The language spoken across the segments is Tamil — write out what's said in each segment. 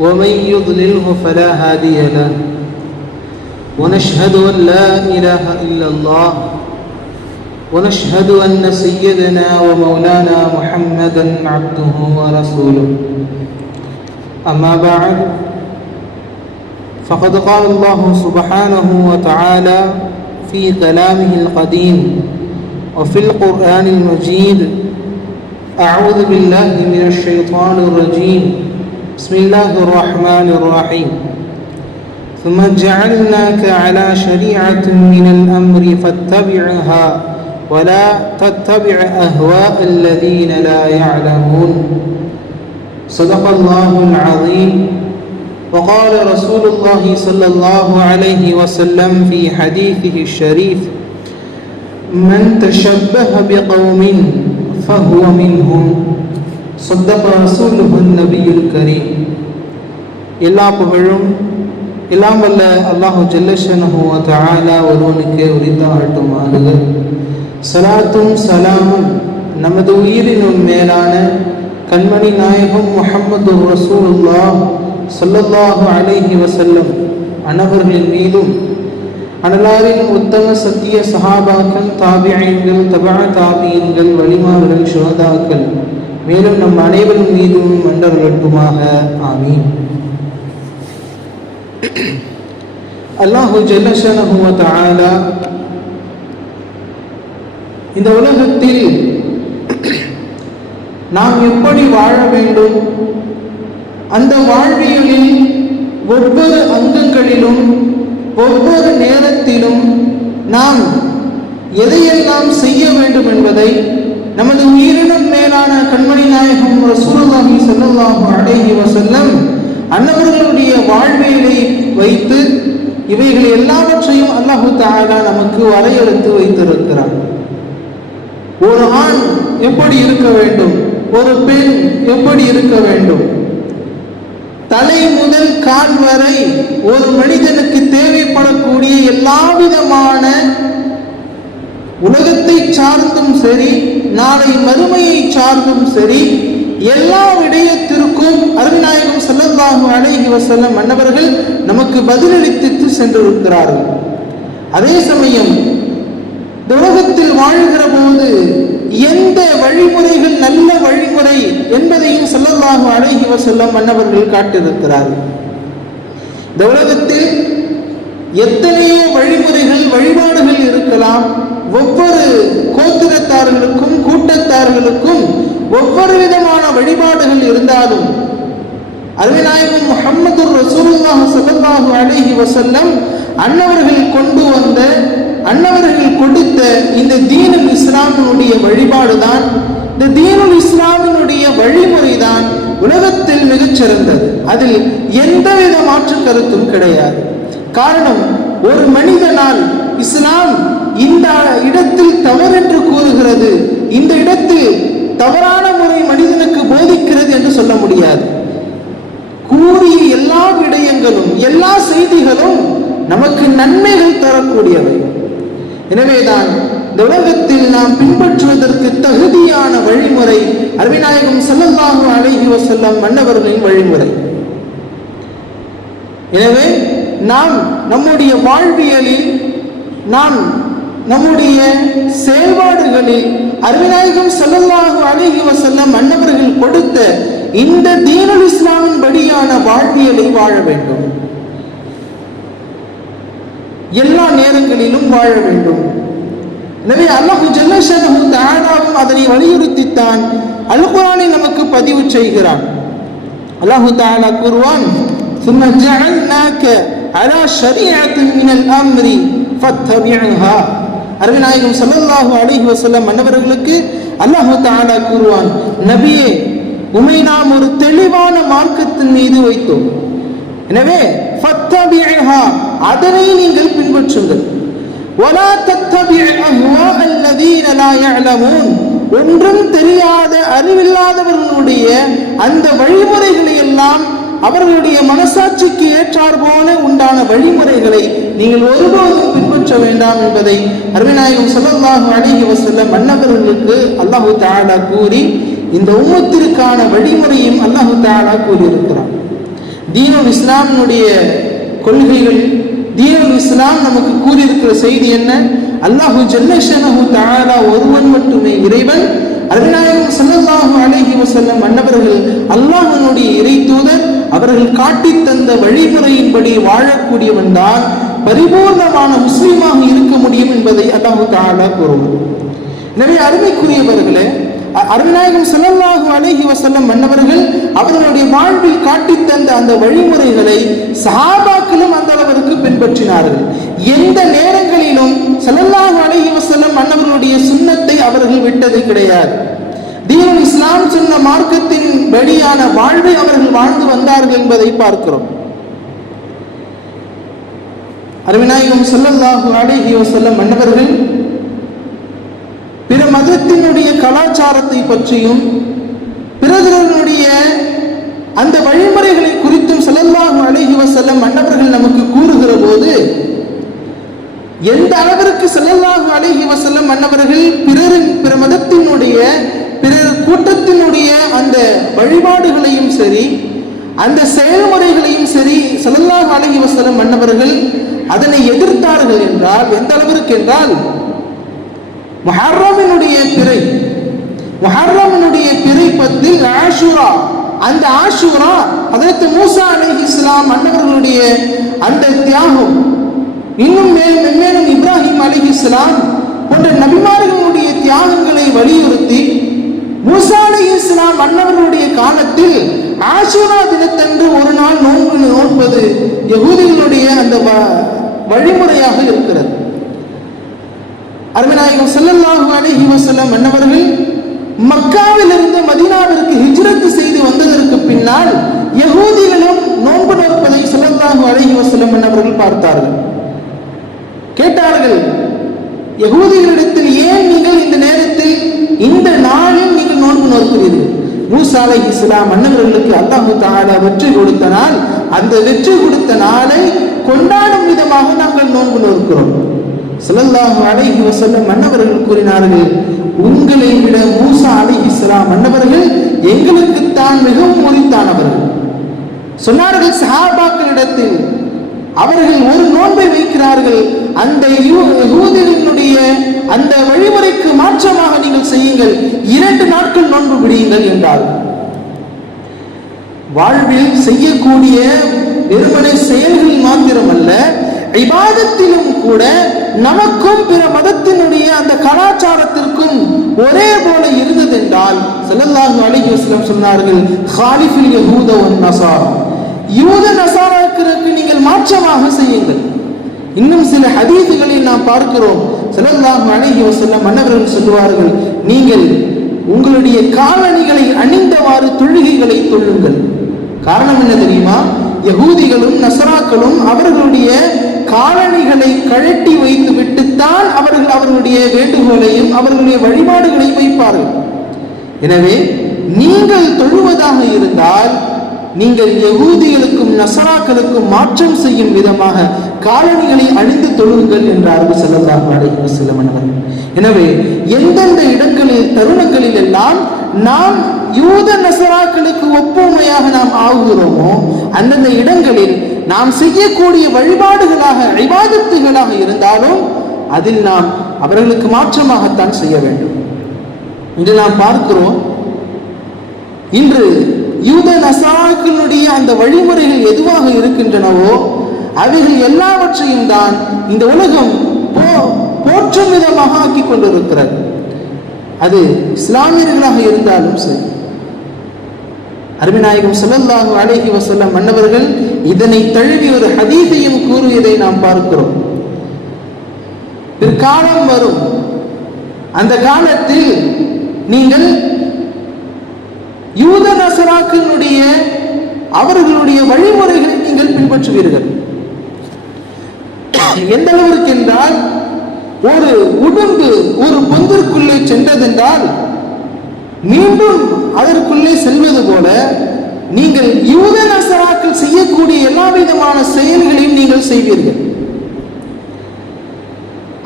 ومن يضلله فلا هادي له. ونشهد أن لا إله إلا الله. ونشهد أن سيدنا ومولانا محمدا عبده ورسوله. أما بعد فقد قال الله سبحانه وتعالى في كلامه القديم وفي القرآن المجيد أعوذ بالله من الشيطان الرجيم. بسم الله الرحمن الرحيم. ثم جعلناك على شريعة من الأمر فاتبعها ولا تتبع أهواء الذين لا يعلمون. صدق الله العظيم. وقال رسول الله صلى الله عليه وسلم في حديثه الشريف من تشبه بقوم فهو منهم. சொத்தப ரசூலுபுன் நபியுல் கரீம். எல்லா புகழும் எல்லாம் வல்ல அல்லாஹு ஜல்லஷனஹு தாலா ஒருவனுக்கு உரித்தாகட்டும் ஆளுக சலாத்தும் சலாமும் நமது உயிரினும் மேலான கண்மணி நாயகம் முஹம்மது ரசூலுல்லா சொல்லல்லாஹு அலைஹி வசல்லம் அனவர்களின் மீதும் அனலாரின் உத்தம சத்திய சஹாபாக்கள் தாபியங்கள் தபா தாபியங்கள் வழிமாறுகள் சுகதாக்கள் மேலும் நம் அனைவரும் மீதும் மண்டர்களட்டுமாக ஆமீன். அல்லாஹு ஜல்லஷனஹு தஆலா இந்த உலகத்தில் நாம் எப்படி வாழ வேண்டும்? அந்த வாழ்வியலில் ஒவ்வொரு அங்கங்களிலும் ஒவ்வொரு நேரத்திலும் நாம் எதையெல்லாம் செய்ய வேண்டும் என்பதை நமது உயிரினம் மேலான கண்மணி நாயகம் ரசூலுல்லாஹி ஸல்லல்லாஹு அலைஹி வஸல்லம் அன்னவர்களுடைய வாழ்வியலை வைத்து இவைகள் எல்லாவற்றையும் அல்லாஹு தஆலா நமக்கு வரையறுத்து வைத்திருக்கிறார் ஒரு ஆண் எப்படி இருக்க வேண்டும்? ஒரு பெண் எப்படி இருக்க வேண்டும்? தலை முதல் கால் வரை ஒரு மனிதனுக்கு தேவைப்படக்கூடிய எல்லா விதமான உலகத்தை சார்ந்தும் சரி நாளை மறுமையை சார்ந்தும் சரி எல்லா விடயத்திற்கும் அருள்நாயகம் செல்லல்லாஹு அழகி வசல்லம் மன்னவர்கள் நமக்கு பதிலளித்து சென்றிருக்கிறார்கள். அதே சமயம் இந்த உலகத்தில் வாழ்கிற போது எந்த வழிமுறைகள் நல்ல வழிமுறை என்பதையும் செல்லல்லாஹு அழகி வசல்லம் மன்னவர்கள் காட்டியிருக்கிறார்கள். இந்த உலகத்தில் எத்தனையோ வழிமுறைகள் வழிபாடுகள் இருக்கலாம். ஒவ்வொரு கோத்திரத்தார்களுக்கும் கூட்டத்தார்களுக்கும் ஒவ்வொரு விதமான வழிபாடுகள் இருந்தாலும் அருவிநாயகம் முகமது ரசூலுல்லாஹ் ஸல்லல்லாஹு அலைஹி வஸல்லம் அன்னவர்கள் கொண்டு வந்த அன்னவர்கள் கொடுத்த இந்த தீனுல் இஸ்லாமினுடைய வழிபாடு தான் இந்த தீனுல் இஸ்லாமினுடைய வழிமுறை தான் உலகத்தில் மிகச்சிறந்தது. அதில் எந்தவித மாற்று கருத்தும் கிடையாது. காரணம் ஒரு மனிதனால் இஸ்லாம் இந்த இடத்தில் தவறென்று கூறுகிறது. இந்த இடத்தில் தவறான முறை மனிதனுக்கு போதிக்கிறது என்று சொல்ல முடியாது. கூறிய எல்லா விடயங்களும் எல்லா செய்திகளும் நமக்கு நன்மைகள் தரக்கூடியவை. எனவேதான் இந்த உலகத்தில் நாம் பின்பற்றுவதற்கு தகுதியான வழிமுறை அருவிநாயகம் செல்லல்லாஹு அலைஹி வசல்லம் மன்னவர்களின் வழிமுறை. எனவே நாம் நம்முடைய வாழ்வியலில் நாம் நம்முடைய செயல்பாடுகளில் அருவிநாயகம் செல்லல்லாஹு அலைஹி வசல்லம் மன்னவர்கள் கொடுத்த இந்த தீனுல் இஸ்லாமின் படியான வாழ்வியலை வாழ வேண்டும் எல்லா நேரங்களிலும் வாழ வேண்டும் எனவே அல்லாஹு ஜல்லஷனஹு தஆலாவும் அதனை வலியுறுத்தித்தான் அல் குர்ஆனை நமக்கு பதிவு செய்கிறான் அல்லாஹு தஆலா கூறுவான் ثم جعلناك على شريعة من الأمر فاتبعها அருமநாயகம் சல்லாஹு அலிஹி வசல்லம் மன்னவர்களுக்கு அல்லாஹு தாலா கூறுவான் நபியே உமை நாம் ஒரு தெளிவான மார்க்கத்தின் மீது வைத்தோம். எனவே அதனை நீங்கள் பின்பற்றுங்கள். ஒன்றும் தெரியாத அறிவில்லாதவர்களுடைய அந்த வழிமுறைகளை எல்லாம் அவர்களுடைய மனசாட்சிக்கு ஏற்றார் போல உண்டான வழிமுறைகளை நீங்கள் ஒருபோதும் பின்பற்ற வேண்டாம் என்பதை அருவிநாயகம் சொல்லல்லாஹு அலைஹி வசல்ல மன்னவர்களுக்கு அல்லாஹு தாலா கூறி இந்த உம்மத்திற்கான வழிமுறையும் அல்லாஹு தாலா கூறியிருக்கிறார் தீனுல் இஸ்லாமினுடைய கொள்கைகள் தீனுல் இஸ்லாம் நமக்கு கூறியிருக்கிற செய்தி என்ன? அல்லாஹு ஜல்லஷனஹு தாலா ஒருவன் மட்டுமே இறைவன். அருநாயகம் ஸல்லல்லாஹு அலைஹி வஸல்லம் மன்னவர்கள் அல்லாஹனுடைய இறை தூதர் அவர்கள் காட்டித் தந்த வழிமுறையின்படி வாழக்கூடியவன் தான் பரிபூர்ணமான முஸ்லீமாக இருக்க முடியும் என்பதை அல்லாஹு தஆலா கூறுவோம் எனவே அருமைக்குரியவர்களே அ- அருள்நாயகம் ஸல்லல்லாஹு அலைஹி வஸல்லம் மன்னவர்கள் அவர்களுடைய வாழ்வில் காட்டித் தந்த அந்த வழிமுறைகளை சஹாபாக்களும் அந்த அளவிற்கு பின்பற்றினார்கள். எந்த நேரங்களிலும் ஸல்லல்லாஹு அலைஹி வசல்லம் மன்னவர்களுடைய சுண்ணத்தை அவர்கள் விட்டது கிடையாது. தீனுல் இஸ்லாம் சொன்ன மார்க்கத்தின் வழியான வாழ்வை அவர்கள் வாழ்ந்து வந்தார்கள் என்பதை பார்க்கிறோம். அருவிநாயகம் சொல்லல்லாஹு அலைஹி செல்ல மன்னவர்கள் பிற மதத்தினுடைய கலாச்சாரத்தை பற்றியும் பிறர்களுடைய அந்த வழிமுறைகளை குறித்தும் செல்லல்லாஹு அலைஹி செல்ல மன்னவர்கள் நமக்கு கூறுகிற போது எந்த அளவிற்கு செல்லல்லாஹு அலைஹி செல்ல மன்னவர்கள் பிறரின் பிற மதத்தினுடைய பிறர் கூட்டத்தினுடைய அந்த வழிபாடுகளையும் சரி அந்த செயல்முறைகளையும் சரி ஸல்லல்லாஹு அழகி வஸல்லம் மன்னவர்கள் அதனை எதிர்த்தார்கள் என்றால் எந்த அளவிற்கு என்றால் மஹர்ரமினுடைய பிறை மஹர்ரமினுடைய பிறை பத்தில் ஆஷுரா அந்த ஆஷுரா அதற்கு மூசா அலைஹி இஸ்லாம் அன்னவர்களுடைய அந்த தியாகம் இன்னும் மேலும் மென்மேலும் இப்ராஹிம் அலி இஸ்லாம் போன்ற நபிமார்களுடைய தியாகங்களை வலியுறுத்தி மூசா அலி இஸ்லாம் அன்னவர்களுடைய காலத்தில் ஆஷுரா தினத்தன்று ஒரு நாள் நோன்பு நோன்பது யகூதிகளுடைய அந்த வ- வழிமுறையாக இருக்கிறது. அருமநாயகம் ஸல்லல்லாஹு அலைஹி வஸல்லம் மன்னவர்கள் மக்காவிலிருந்து மதினாவிற்கு ஹிஜ்ரத்து செய்து வந்ததற்கு பின்னால் யகூதிகளும் நோன்பு நோற்பதை ஸல்லல்லாஹு அலைஹி வஸல்லம் மன்னவர்கள் பார்த்தார்கள். கேட்டார்கள் யகூதிகளிடத்தில் ஏன் நீங்கள் இந்த நேரத்தில் இந்த நாளில் நீங்கள் நோன்பு நோக்கிறீர்கள் மூசா அலைஹி இஸ்லாம் மன்னவர்களுக்கு அல்லாஹு தஆலா வெற்றி கொடுத்த நாள் அந்த வெற்றி கொடுத்த நாளை கொண்டாடும் விதமாக நாங்கள் நோன்பு நோக்கிறோம். சிலல்லாஹு அலைஹி வசல்லம் மன்னவர்கள் கூறினார்கள் உங்களை விட மூசா அலை இஸ்லாம் மன்னவர்கள் எங்களுக்குத்தான் மிகவும் உரித்தானவர்கள். சொன்னார்கள் சஹாபாக்களிடத்தில் அவர்கள் ஒரு நோன்பை வைக்கிறார்கள் அந்த யூ- அந்த வழிமுறைக்கு மாற்றமாக நீங்கள் செய்யுங்கள். இரண்டு நாட்கள் நோன்பு பிடியுங்கள் என்றார். வாழ்வில் செய்யக்கூடிய வெறுமனை செயல்களில் மாத்திரமல்ல இபாதத்திலும் கூட நமக்கும் பிற மதத்தினுடைய அந்த கலாச்சாரத்திற்கும் ஒரே போல இருந்ததென்றால் செல்லல்லாஹு அலிஹி வஸ்லம் சொன்னார்கள் ஹாலிஃபில் யஹூத வன் நஸாரா யூத நசாராக்களுக்கு நீங்கள் மாற்றமாக செய்யுங்கள். இன்னும் சில ஹதீதுகளில் நாம் பார்க்கிறோம் ஸல்லல்லாஹு அலைஹி வஸல்லம் மன்னவர்கள் சொல்லுவார்கள் நீங்கள் உங்களுடைய காலணிகளை அணிந்தவாறு தொழுகைகளை தொழுங்கள். காரணம் என்ன தெரியுமா? யகூதிகளும் நசராக்களும் அவர்களுடைய காலணிகளை கழட்டி வைத்து விட்டுத்தான் அவர்கள் அவர்களுடைய வேண்டுகோளையும் அவர்களுடைய வழிபாடுகளையும் வைப்பார்கள். எனவே நீங்கள் தொழுவதாக இருந்தால் நீங்கள் யகூதிகளுக்கும் நசராக்களுக்கும் மாற்றம் செய்யும் விதமாக காலணிகளை அணிந்து தொழுங்கள் என்றார்கள் செல்லதாக அலைஹி சில அவர்கள். எனவே எந்தெந்த இடங்களில் தருணங்களில் எல்லாம் நாம் யூத நசராக்களுக்கு ஒப்புமையாக நாம் ஆகுகிறோமோ அந்தந்த இடங்களில் நாம் செய்யக்கூடிய வழிபாடுகளாக இபாதத்துகளாக இருந்தாலும் அதில் நாம் அவர்களுக்கு மாற்றமாகத்தான் செய்ய வேண்டும். இன்று நாம் பார்க்கிறோம் இன்று யூத நசாக்களுடைய அந்த வழிமுறைகள் எதுவாக இருக்கின்றனவோ அவைகள் எல்லாவற்றையும் தான் இந்த உலகம் போ- போற்றும் விதமாக ஆக்கி கொண்டிருக்கிறது. அது இஸ்லாமியர்களாக இருந்தாலும் சரி. அருமிநாயகம் ஸல்லல்லாஹு அழகி வஸல்லம் மன்னவர்கள் இதனை தழுவி ஒரு ஹதீதையும் கூறியதை நாம் பார்க்கிறோம். பிற்காலம் வரும். அந்த காலத்தில் நீங்கள் யூத நசராக்களுடைய அவர்களுடைய வழிமுறைகளை நீங்கள் பின்பற்றுவீர்கள். எந்த அளவிற்கு என்றால் ஒரு உடம்பு ஒரு பொந்திற்குள்ளே சென்றதென்றால் மீண்டும் அதற்குள்ளே செல்வது போல நீங்கள் யூத நசராக்கள் செய்யக்கூடிய எல்லா விதமான செயல்களையும் நீங்கள் செய்வீர்கள்.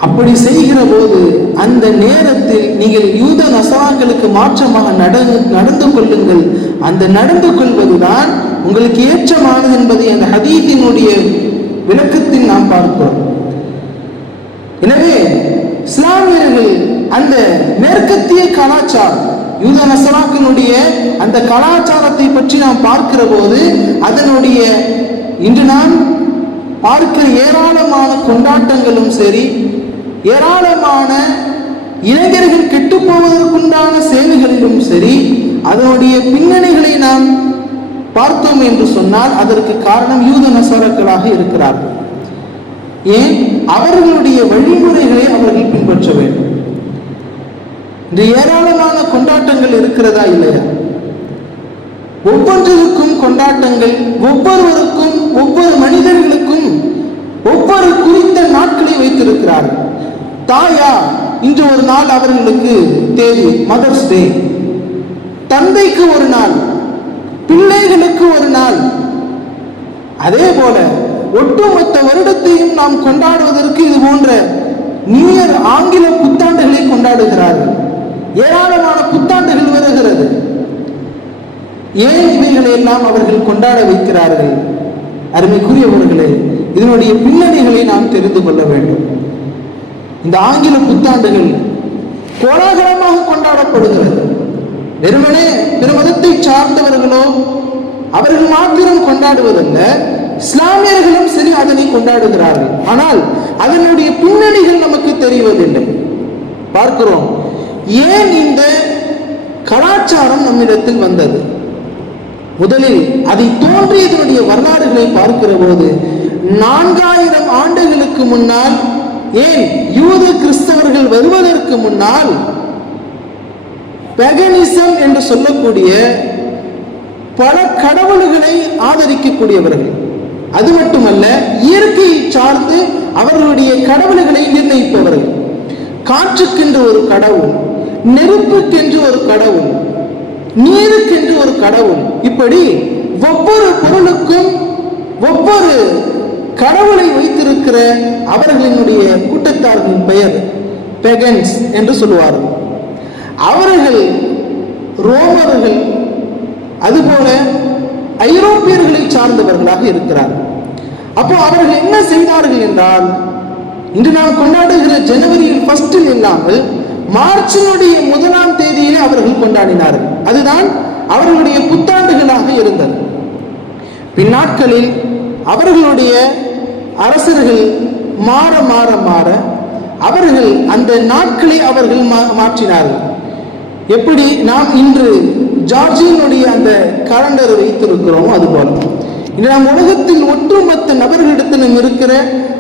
அப்படி செய்கிற போது அந்த நேரத்தில் நீங்கள் யூத நசராக்களுக்கு மாற்றமாக நடந்து நடந்து கொள்ளுங்கள். அந்த நடந்து கொள்வதுதான் உங்களுக்கு ஏற்றமானது என்பதை அந்த ஹதீத்தினுடைய விளக்கத்தில் நாம் பார்க்கிறோம். எனவே இஸ்லாமியர்கள் அந்த மேற்கத்திய கலாச்சாரம் யூத நசராக்களுடைய அந்த கலாச்சாரத்தை பற்றி நாம் பார்க்கிற போது அதனுடைய இன்று நாம் பார்க்கிற ஏராளமான கொண்டாட்டங்களும் சரி ஏராளமான இளைஞர்கள் கெட்டு போவதற்குண்டான சேவைகளிலும் சரி அதனுடைய பின்னணிகளை நாம் பார்த்தோம் என்று சொன்னால் அதற்கு காரணம் யூத நசராக்களாக இருக்கிறார்கள். ஏன்? அவர்களுடைய வழிமுறைகளை அவர்கள் பின்பற்ற வேண்டும். இந்த ஏராளமான கொண்டாட்டங்கள் இருக்கிறதா இல்லையா? ஒவ்வொன்றிற்கும் கொண்டாட்டங்கள் ஒவ்வொருவருக்கும் ஒவ்வொரு மனிதர்களுக்கும் ஒவ்வொரு குறித்த நாட்களை வைத்திருக்கிறார்கள். தாயா இன்று ஒரு நாள் அவர்களுக்கு தேதி மதர்ஸ் டே. தந்தைக்கு ஒரு நாள். பிள்ளைகளுக்கு ஒரு நாள். அதே போல ஒட்டுமொத்த வருடத்தையும் நாம் கொண்டாடுவதற்கு இது போன்ற நியூயர் ஆங்கில புத்தாண்டுகளை கொண்டாடுகிறார்கள். ஏராளமான புத்தாண்டுகள் வருகிறது. ஏன் இவைகளை எல்லாம் அவர்கள் கொண்டாட வைக்கிறார்கள்? அருமைக்குரியவர்களே இதனுடைய பின்னணிகளை நாம் தெரிந்து கொள்ள வேண்டும். இந்த ஆங்கில புத்தாண்டுகள் கோலாகலமாக கொண்டாடப்படுகிறது. வெறுமனே திருமதத்தை சார்ந்தவர்களோ அவர்கள் மாத்திரம் கொண்டாடுவதல்ல இஸ்லாமியர்களும் சரி அதனை கொண்டாடுகிறார்கள். ஆனால் அதனுடைய பின்னணிகள் நமக்கு தெரிவதில்லை. பார்க்கிறோம் ஏன் இந்த கலாச்சாரம் நம்மிடத்தில் வந்தது? முதலில் அதை தோன்றியதனுடைய வரலாறுகளை பார்க்கிற போது நான்காயிரம் ஆண்டுகளுக்கு முன்னால் ஏன் யூத கிறிஸ்தவர்கள் வருவதற்கு முன்னால் பெகனிசம் என்று சொல்லக்கூடிய பல கடவுள்களை ஆதரிக்கக்கூடியவர்கள். அது மட்டுமல்ல இயற்கையை சார்ந்து அவர்களுடைய கடவுள்களை நிர்ணயிப்பவர்கள். காற்றுக்கென்று ஒரு கடவுள் நெருப்புக்கென்று ஒரு கடவுள் நீருக்கென்று ஒரு கடவுள் இப்படி ஒவ்வொரு பொருளுக்கும் ஒவ்வொரு கடவுளை வைத்திருக்கிற அவர்களினுடைய கூட்டத்தார்களின் பெயர் பெகன்ஸ் என்று சொல்லுவார்கள். அவர்கள் ரோமர்கள் அதுபோல ஐரோப்பியர்களை சார்ந்தவர்களாக இருக்கிறார் அப்போ அவர்கள் என்ன செய்தார்கள் என்றால் இன்று நாம் கொண்டாடுகிற ஜனவரியில் ஃபர்ஸ்டில் இல்லாமல் மார்ச்சினுடைய முதலாம் தேதியிலே அவர்கள் கொண்டாடினார்கள். அதுதான் அவர்களுடைய புத்தாண்டுகளாக இருந்தது. பின்னாட்களில் அவர்களுடைய அரசர்கள் மாற மாற மாற அவர்கள் அந்த நாட்களை அவர்கள் மா- மாற்றினார்கள். எப்படி நாம் இன்று ஜார்ஜியினுடைய அந்த கலண்டரை வைத்திருக்கிறோமோ அதுபோல. இன்று நாம் உலகத்தில் ஒட்டுமொத்த நபர்களிடத்திலும் இருக்கிற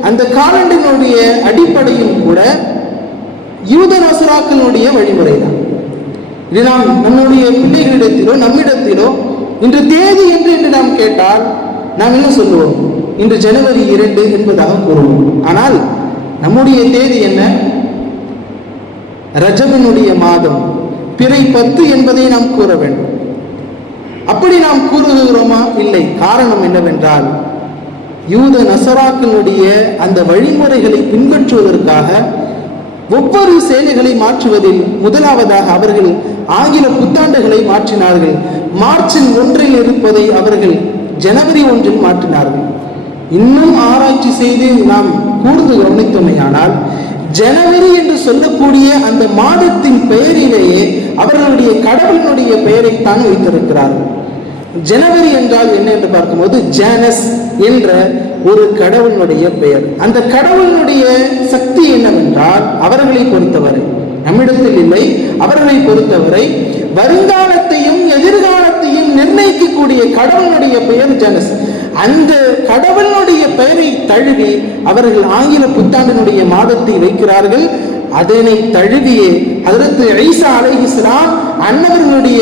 அந்த காலண்டரினுடைய அடிப்படையும் கூட யூத நசராக்களுடைய வழிமுறை தான் இது நாம் நம்முடைய பிள்ளைகளிடத்திலோ நம்மிடத்திலோ இன்று தேதி என்று என்று நாம் கேட்டால் நாம் என்ன சொல்லுவோம்? இன்று ஜனவரி இரண்டு என்பதாக கூறுவோம். ஆனால் நம்முடைய தேதி என்ன? ரஜபனுடைய மாதம். பிறை பத்து என்பதை நாம் கூற வேண்டும். அப்படி நாம் கூறுகிறோமா? இல்லை. காரணம் என்னவென்றால் யூத நசராக்களுடைய அந்த வழிமுறைகளை பின்பற்றுவதற்காக ஒவ்வொரு செயல்களை மாற்றுவதில் முதலாவதாக அவர்கள் ஆங்கில புத்தாண்டுகளை மாற்றினார்கள். மார்ச்சில் ஒன்றில் இருப்பதை அவர்கள் ஜனவரி ஒன்றில் மாற்றினார்கள். இன்னும் ஆராய்ச்சி செய்து நாம் கூர்ந்து கவனித்தோமையானால் ஜனவரி என்று சொல்லக்கூடிய அந்த மாதத்தின் பெயரிலேயே அவர்களுடைய கடவுளினுடைய பெயரைத்தான் வைத்திருக்கிறார்கள் ஜனவரி என்றால் என்ன என்று பார்க்கும்போது ஜானஸ் என்ற ஒரு கடவுளினுடைய பெயர். அந்த கடவுளினுடைய சக்தி என்னவென்றால் அவர்களை பொறுத்தவரை நம்மிடத்தில் இல்லை அவர்களை பொறுத்தவரை வருங்காலத்தையும் எதிர்காலத்தையும் நிர்ணயிக்கக்கூடிய கடவுளுடைய பெயர் ஜனஸ். அந்த கடவுளுடைய பெயரை தழுவி அவர்கள் ஆங்கில புத்தாண்டினுடைய மாதத்தை வைக்கிறார்கள். அதனை தழுவியே அதற்கு ஐசா அலைஹிஸ்லாம் அன்னவர்களுடைய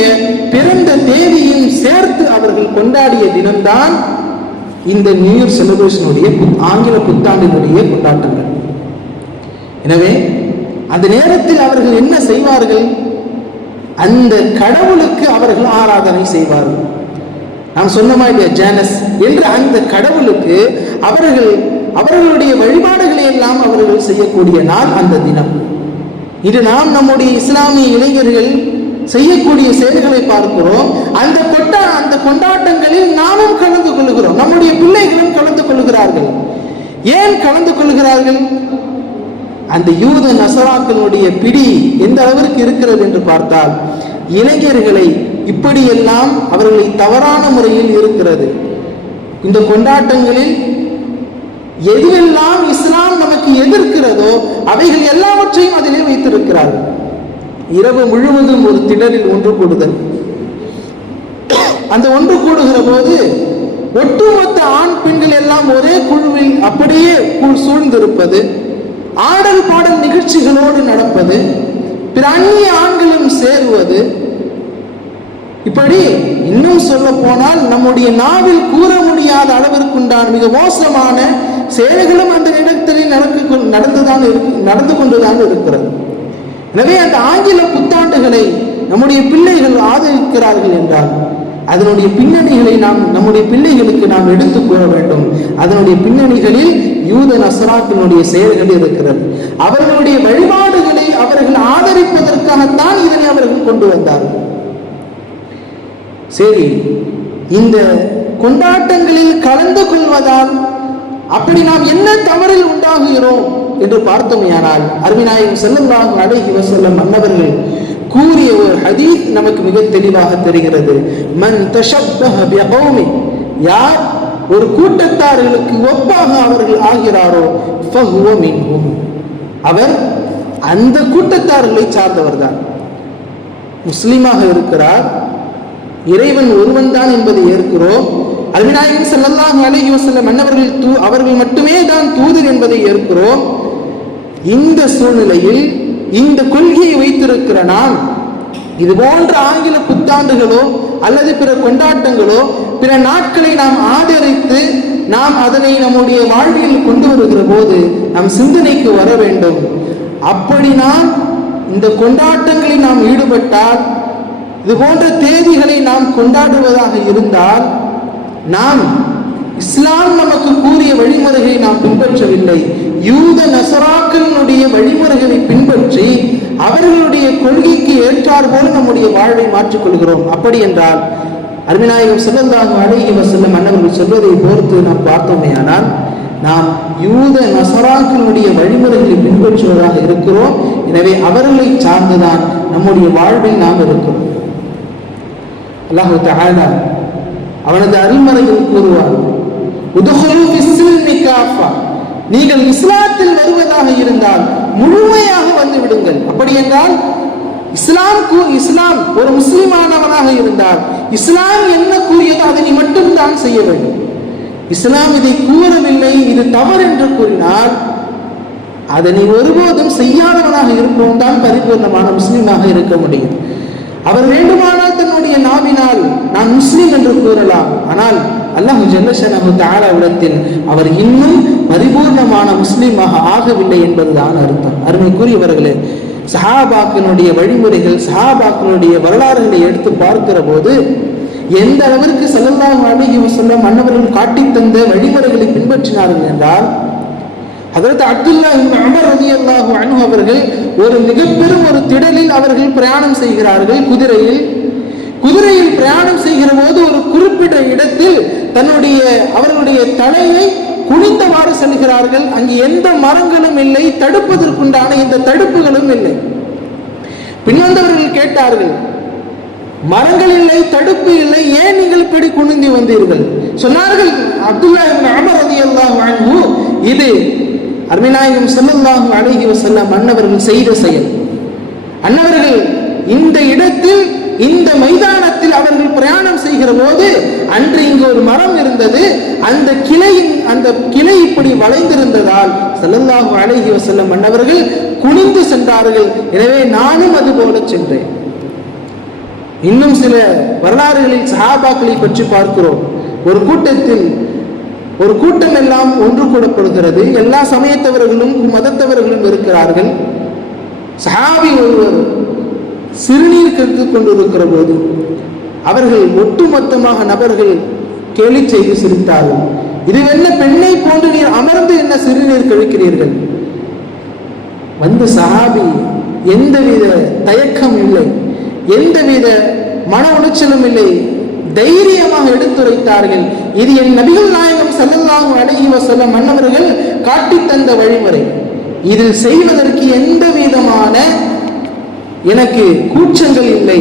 பிறந்த தேதியும் சேர்த்து அவர்கள் கொண்டாடிய தினம்தான் இந்த நியூ இயர் செலிப்ரேஷனுடைய புத்- ஆங்கில புத்தாண்டினுடைய கொண்டாட்டங்கள். எனவே அந்த நேரத்தில் அவர்கள் என்ன செய்வார்கள்? அந்த கடவுளுக்கு அவர்கள் ஆராதனை செய்வார்கள். நான் சொன்ன மாதிரி ஜானஸ் என்ற அந்த கடவுளுக்கு அவர்கள் அவர்களுடைய வழிபாடுகளை எல்லாம் அவர்கள் செய்யக்கூடிய நாள் அந்த தினம். இது நாம் நம்முடைய இஸ்லாமிய இளைஞர்கள் செய்யக்கூடிய செயல்களை பார்க்கிறோம். அந்த கொட்டா அந்த கொண்டாட்டங்களில் நாமும் கலந்து கொள்கிறோம். நம்முடைய பிள்ளைகளும் கலந்து கொள்கிறார்கள். ஏன் கலந்து கொள்கிறார்கள்? அந்த யூத நசராக்களுடைய பிடி எந்த அளவிற்கு இருக்கிறது என்று பார்த்தால் இளைஞர்களை இப்படியெல்லாம் அவர்களை தவறான முறையில் இருக்கிறது. இந்த கொண்டாட்டங்களில் எதுவெல்லாம் இஸ்லாம் நமக்கு எதிர்க்கிறதோ அவைகள் எல்லாவற்றையும் அதிலே வைத்திருக்கிறார்கள் இரவு முழுவதும் ஒரு திடலில் ஒன்று கூடுதல். அந்த ஒன்று கூடுகிற போது ஒட்டுமொத்த ஆண் பெண்கள் எல்லாம் ஒரே குழுவில் அப்படியே சூழ்ந்திருப்பது ஆடல் பாடல் நிகழ்ச்சிகளோடு நடப்பது பிற அந்நிய ஆண்களும் சேருவது இப்படி இன்னும் சொல்ல போனால் நம்முடைய நாவில் கூற முடியாத அளவிற்குண்டான மிக மோசமான செயல்களும் அந்த இடத்தில் நடக்க நடந்துதான் இருக்கு நடந்து கொண்டுதான் இருக்கிறது. எனவே அந்த ஆங்கில புத்தாண்டுகளை நம்முடைய பிள்ளைகள் ஆதரிக்கிறார்கள் என்றால் அதனுடைய பின்னணிகளை நாம் நம்முடைய பிள்ளைகளுக்கு நாம் எடுத்து கூற வேண்டும். அதனுடைய பின்னணிகளில் யூத நசராக்கினுடைய செயல்கள் இருக்கிறது. அவர்களுடைய வழிபாடுகளை அவர்கள் ஆதரிப்பதற்காகத்தான் இதனை அவர்கள் கொண்டு வந்தார்கள். சரி இந்த கொண்டாட்டங்களில் கலந்து கொள்வதால் அப்படி நாம் என்ன தவறில் உண்டாகுகிறோம் என்று பார்த்தோமேயானால் அருவிநாயகம் செல்லல்லாஹு அழகி வசல்லம் மன்னவர்கள் கூறிய ஒரு ஹதீத் நமக்கு மிக தெளிவாக தெரிகிறது. மன் தஷப்பஹ யார் ஒரு கூட்டத்தார்களுக்கு ஒப்பாக அவர்கள் ஆகிறாரோ அவர் அந்த கூட்டத்தார்களை சார்ந்தவர்தான். முஸ்லீமாக இருக்கிறார் இறைவன் ஒருவன் தான் என்பதை ஏற்கிறோம். அல்விநாயகம் ஸல்லல்லாஹு அலைஹி சில மன்னவர்கள் தூ அவர்கள் மட்டுமே தான் தூதர் என்பதை ஏற்கிறோம். இந்த சூழ்நிலையில் இந்த கொள்கையை வைத்திருக்கிற நான் இது போன்ற ஆங்கில புத்தாண்டுகளோ அல்லது பிற கொண்டாட்டங்களோ பிற நாட்களை நாம் ஆதரித்து நாம் அதனை நம்முடைய வாழ்வில் கொண்டு வருகிற போது நம் சிந்தனைக்கு வர வேண்டும். அப்படி நாம் இந்த கொண்டாட்டங்களில் நாம் ஈடுபட்டால் இது போன்ற தேதிகளை நாம் கொண்டாடுவதாக இருந்தால் நாம் இஸ்லாம் நமக்கு கூறிய வழிமுறைகளை நாம் பின்பற்றவில்லை. யூத நசராக்களினுடைய வழிமுறைகளை பின்பற்றி அவர்களுடைய கொள்கைக்கு ஏற்றார் போல நம்முடைய வாழ்வை மாற்றிக்கொள்கிறோம். அப்படி என்றால் அருமிநாயகம் சிறந்தாக அழகி வசல்லம் மன்னர்கள் சொல்வதை பொறுத்து நாம் பார்த்தோமேயானால் நாம் யூத நசராக்களுடைய வழிமுறைகளை பின்பற்றுவதாக இருக்கிறோம். எனவே அவர்களை சார்ந்துதான் நம்முடைய வாழ்வில் நாம் இருக்கிறோம். அல்லாஹு தஆலா அவனது அருள்மறையில் கூறுவார் நீங்கள் இஸ்லாத்தில் வருவதாக இருந்தால் முழுமையாக வந்து விடுங்கள் அப்படி என்றால் இஸ்லாம் கூ இஸ்லாம் ஒரு முஸ்லிமானவனாக இருந்தால் இஸ்லாம் என்ன கூறியதோ அதை நீ மட்டும்தான் செய்ய வேண்டும். இஸ்லாம் இதை கூறவில்லை இது தவறு என்று கூறினால் அதை நீ ஒருபோதும் செய்யாதவனாக இருப்பவன் தான் பரிபூர்ணமான முஸ்லீமாக இருக்க முடியும். அவர் வேண்டுமானால் தன்னுடைய நாவினால் நான் முஸ்லீம் என்று கூறலாம். ஆனால் அல்லாஹு ஜல்லஷனஹு தாலாவிடத்தில் அவர் இன்னும் பரிபூர்ணமான முஸ்லீமாக ஆகவில்லை என்பதுதான் அர்த்தம். அருமைக்குரியவர்களே சஹாபாக்கினுடைய வழிமுறைகள் சஹாபாக்கினுடைய வரலாறுகளை எடுத்து பார்க்கிற போது எந்த அளவிற்கு ஸல்லல்லாஹு அலைஹி வஸல்லம் மன்னவர்கள் காட்டித் தந்த வழிமுறைகளை பின்பற்றினார்கள் என்றால் அதற்கு அப்துல்லா அமர் உமர் ரலியல்லாஹு அன்ஹு அவர்கள் ஒரு மிகப்பெரும் ஒரு திடலில் அவர்கள் பிரயாணம் செய்கிறார்கள் குதிரையில். குதிரையில் பிரயாணம் செய்கிற போது ஒரு குறிப்பிட்ட இடத்தில் தன்னுடைய அவர்களுடைய தலையை குனிந்தவாறு செல்கிறார்கள். அங்கு எந்த மரங்களும் இல்லை தடுப்பதற்குண்டான இந்த தடுப்புகளும் இல்லை. பின்வந்தவர்கள் கேட்டார்கள் மரங்கள் இல்லை தடுப்பு இல்லை ஏன் நீங்கள் இப்படி குனிந்தி வந்தீர்கள்? சொன்னார்கள் அப்துல்லா இப்னு உமர் இது அருமிநாயகம் ஸல்லல்லாஹு அலைஹி செல்ல அன்னவர்கள் செய்த செயல். அன்னவர்கள் இந்த இடத்தில் இந்த மைதானத்தில் அவர்கள் பிரயாணம் செய்கிற போது அன்று இங்கு ஒரு மரம் இருந்தது. அந்த கிளையின் அந்த கிளை இப்படி வளைந்திருந்ததால் செல்லல்லாஹு அழகி வஸல்லம் மன்னவர்கள் குனிந்து சென்றார்கள். எனவே நானும் அது போல சென்றேன். இன்னும் சில வரலாறுகளில் சஹாபாக்களை பற்றி பார்க்கிறோம். ஒரு கூட்டத்தில் ஒரு கூட்டம் எல்லாம் ஒன்று கூடப்படுகிறது. எல்லா சமயத்தவர்களும் மதத்தவர்களும் இருக்கிறார்கள். சஹாபி ஒருவர் சிறுநீர் கற்று கொண்டிருக்கிற போது அவர்கள் ஒட்டுமொத்தமாக நபர்கள் கேலி செய்து சிரித்தார்கள். இது என்ன பெண்ணை போன்று நீர் அமர்ந்து என்ன சிறுநீர் கழிக்கிறீர்கள்? வந்து சஹாபி எந்தவித தயக்கம் இல்லை எந்தவித மன உளைச்சலும் இல்லை தைரியமாக எடுத்துரைத்தார்கள். இது என் நபிகள் நாயகம் செல்லலாம் அலைஹி வசல்ல மன்னவர்கள் காட்டி தந்த வழிமுறை. இதில் செய்வதற்கு எந்த விதமான எனக்கு கூச்சங்கள் இல்லை.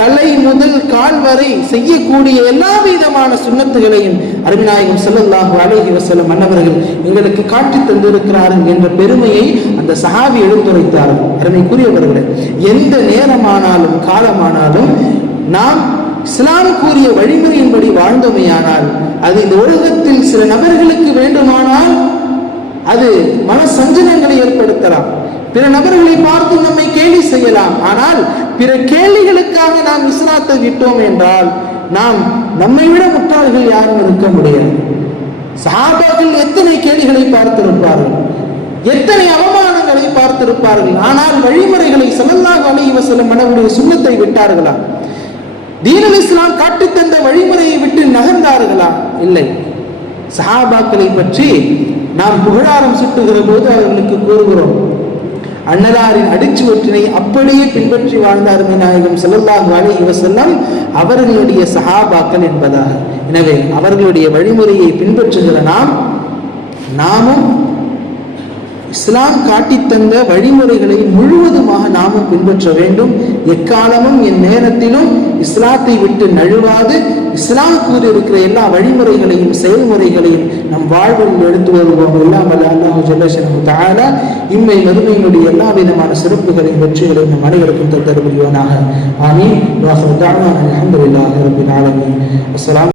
தலை முதல் கால் வரை செய்யக்கூடிய எல்லா விதமான சுண்ணத்துகளையும் அருமைநாயகம் ஸல்லல்லாஹு அழகி வஸல்லம் மன்னவர்கள் எங்களுக்கு காட்டி தந்திருக்கிறார்கள் என்ற பெருமையை அந்த சஹாபி எடுத்துரைத்தார்கள். அருமைக்குரியவர்களே எந்த நேரமானாலும் காலமானாலும் நாம் இஸ்லாம் கூறிய வழிமுறையின்படி வாழ்ந்தோமையானால் அது இந்த உலகத்தில் சில நபர்களுக்கு வேண்டுமானால் அது மன சஞ்சலங்களை ஏற்படுத்தலாம். பிற நபர்களை பார்த்து நம்மை கேலி செய்யலாம். ஆனால் பிற கேள்விகளுக்காக நாம் இஸ்லாத்தை விட்டோம் என்றால் நாம் நம்மை விட முட்டாள்கள் யாரும் இருக்க முடியாது. சாபாக்கள் எத்தனை கேலிகளை பார்த்திருப்பார்கள்? எத்தனை அவமானங்களை பார்த்திருப்பார்கள்? ஆனால் வழிமுறைகளை ஸல்லல்லாஹு அலைஹி சில மனவுடைய சுண்ணத்தை விட்டார்களா? தீனல் இஸ்லாம் காட்டித் தந்த வழிமுறையை விட்டு நகர்ந்தார்களா? இல்லை. சஹாபாக்களை பற்றி நாம் புகழாரம் சுட்டுகிற போது அவர்களுக்கு கூறுகிறோம். அன்னலாரின் அடிச்சுவற்றினை அப்படியே பின்பற்றி வாழ்ந்த அருமை நாயகம் ஸல்லல்லாஹு அலைஹி செல்லம் அவர்களுடைய சஹாபாக்கள் என்பதாக. எனவே அவர்களுடைய வழிமுறையை பின்பற்றுகிற நாம் நாமும் இஸ்லாம் காட்டித்தந்த வழிமுறைகளை முழுவதுமாக நாமும் பின்பற்ற வேண்டும். எக்காலமும் என் நேரத்திலும் இஸ்லாத்தை விட்டு நழுவாது. இஸ்லாம் கூறியிருக்கிற எல்லா வழிமுறைகளையும் செயல்முறைகளையும் நம் வாழ்வில் எடுத்து வருவோம். இல்லாமல் அல்லாஹு ஜல்லஷனு தாழ இம்மை மதுமையினுடைய எல்லா விதமான சிறப்புகளையும் வெற்றிகளையும் நம் அனைவருக்கும் தந்தருபுரியோனாக ஆமீன். வாசல் தாழ்வான அலமதுல்லாஹி ரபின் ஆலமி அஸ்லாம்